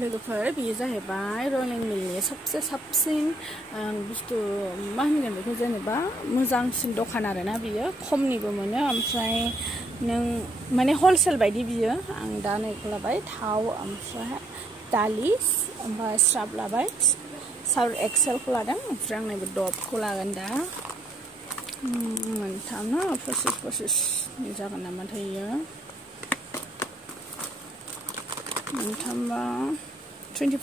लोगोफोर बेयो जाहैबाय रयेल एनफिल्डनि सबसे साबसिन बुस्थु मा होनगोन बेखौ जेनेबा मोजांसिन दखान आरोना बियो खमनिबो मोनो ओमफ्राय नों माने हलसेल बायदि बियो आं दा नैखौ लाबाय थाव ओमफ्राय दालि ओमफ्राय स्राब लाबाय सार्फ एक्सेलखौ लादों ओमफ्राय आं नैबे डभखौ लागोन दा मोनथाम ना पसिस जागोन नामाथाय इयो मोनथामबा 25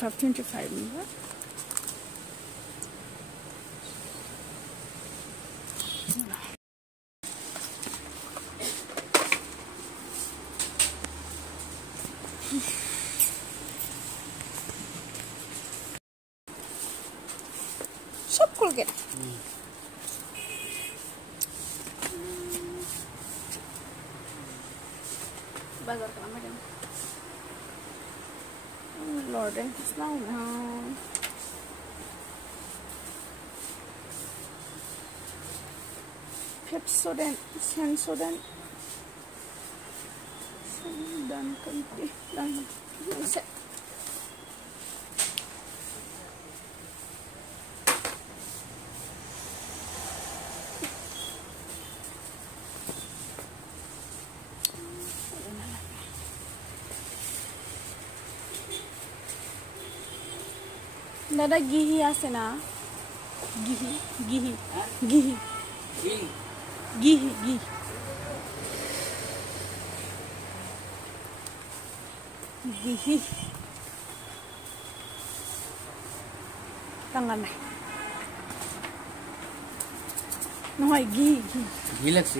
सब कलगेट बाजार खालामफैदों Lord and Krishna Pepsodent Sensodyne dan kanti dan set Nada gihi আছে না gihi gihi gihi gihi gihi gihi tangan này নহয় gihi gihi লাগছে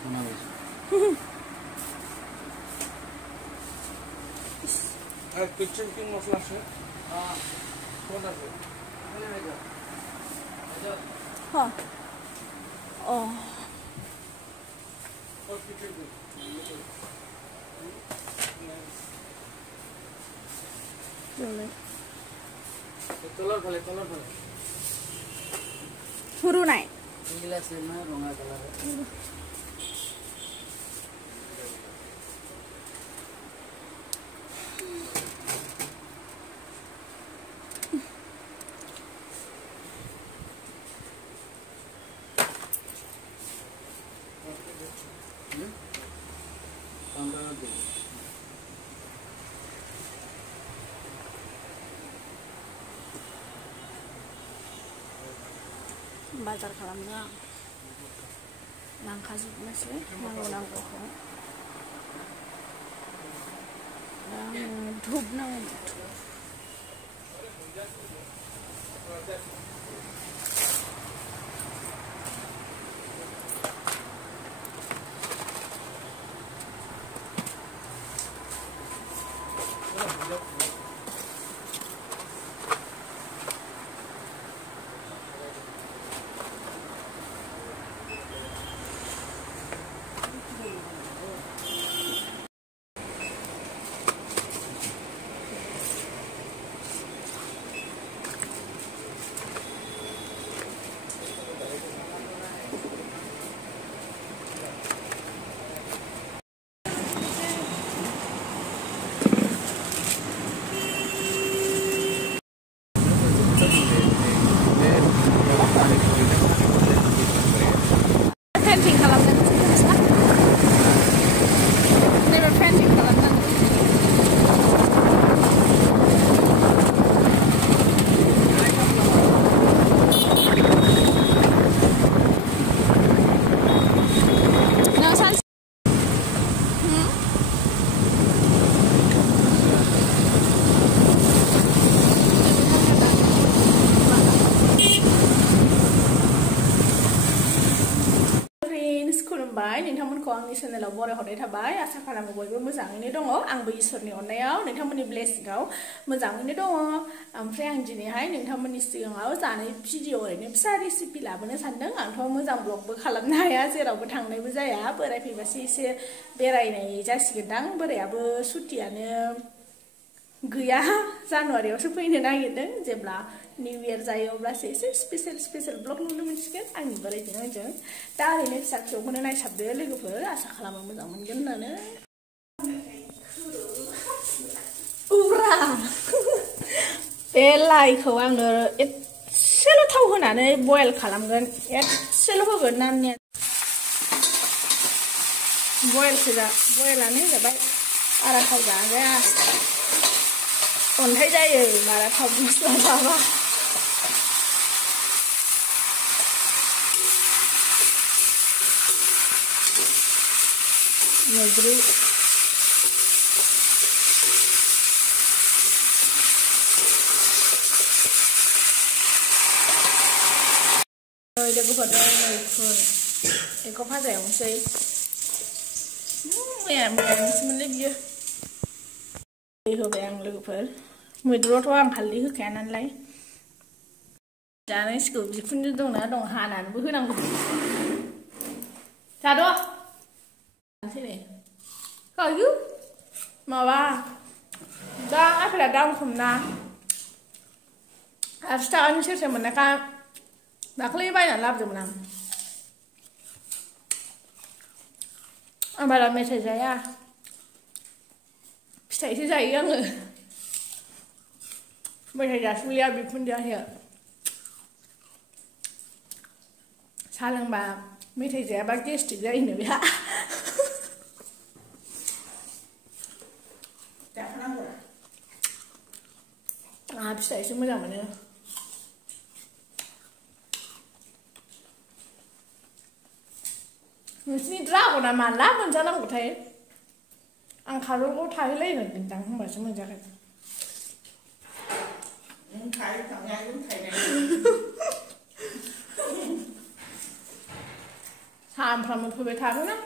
শোনা গৈছে আর কিচেন কিং মশলা আছে কোন আছে হ্যাঁ ও তলৰ ফালে সৰু নাই এইগিলা আছে না ৰঙা কালাৰ बाजार खालामनो आं लांखाजोबनोसै नांगौखौ धुप नांगौ नोंथांमोनखौ आंनि चेनेलाव बरायहरनाय थाबाय आसा खालामो बयबो मोजाङैनो दङ आंबो इसोरनि अननायाव नोंथांमोननि ब्लेसिंआव मोजाङैनो दङ ओमफ्राय आं दिनैहाय नोंथांमोननि सिगाङाव जानाय भिडिअ ओरैनो फिसा रेसिपि लाबोनो सानदों आंथ' मोजां ब्लगबो खालामनो हाया जेरावबो थांनायबो जाया बोराय फैबासो एसे बेरायनाय जासिगोनदां बोरायाबो सुटियानो गैया जानुवारियावसो फैनो नागिरदों जेब्ला निउ इयार जायो अब्लासो एसे स्पेशल ब्लग नुनो मोनसिगोन आंनि बोरायजों आंजों दा ओरैनो फिसा फिसौखौनो नायसाबदो लोगोफोर आसा खालामो मोजां मोनगोन होननानै उरा बे लाइखौ आङो एसेल' थाव होनानै बयल खालामगोन एसेल' होगोन नानिया बयलानो होजाबाय बारा थाव जाजाया अन्थाइ जायो बारा थाव मस्ला जाबा मैद्रु लोगोफोर मैखुन बेखौ भाजा एवनोसै मैयासोमोनलै बियो दै होबाय आं लोगोफोर मैद्रुआवथ' आं हालदै होखाया नालाय जानांसिगौ बिखुनजो दंना दं हानानैबो होनांगौ जाद' गायो माबा दा आपेला दाम खमना 80 थाखानि सेरसे मोननायखा दाख्लै बायनानै लाबोदोंमोन आं बारा मेथाइ जाया फिथाइसो जायो आङो मेथाइ जासुलिया बिखुनजोआसो साहा लोंबा मेथाइ जायाबा गेस्ट्रिक जायोनो बेहा आंहा फिथाइसो मोजां मोनो नोंसिनि ड्रागना माला मोनजानांगौथाय आं काजलगाव थाहैलायनांगोनदां होनबासो मोनजागोन सानफ्रामबो फैबाय थागोन आं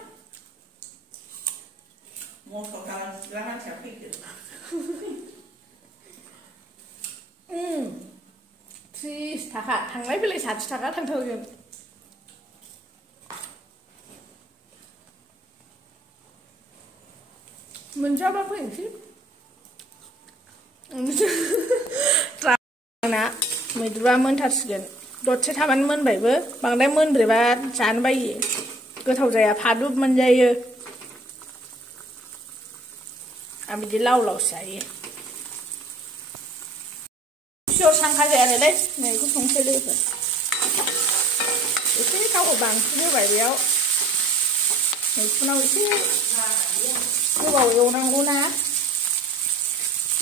त्रिस थाखा थांलाय फैलाय 60 थाखा थांथारगोन मोनजाबा फैनोसै आंना मैद्रुआ मोनथारसिगोन दसे थाबानो मोनबायबो बांद्राय मोनब्रेबा जानो बायो गोथाव जाया फादुब मोनजायो आं बिदि लाव लावसो जायो फियर सांखा जायालै मैगं संसै लोगोफोर एसे थावखौ बांसिन होबाय बेयाव मैखुनाव एसे गोबाव एवनांगौ ना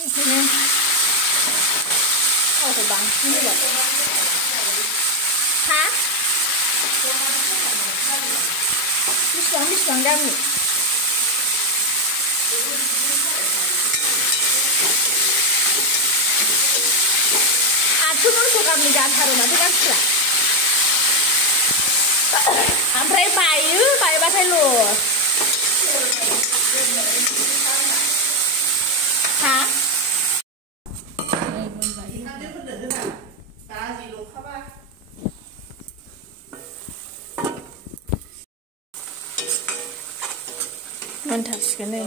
ओंखायनो थावखौ बांसिन होबाय हा बेसेबां गामि गामि जाथारो माथो मानसिफ्रा ओमफ्राय बायो बायबाथाय लस हा मोनथारसिगोन नै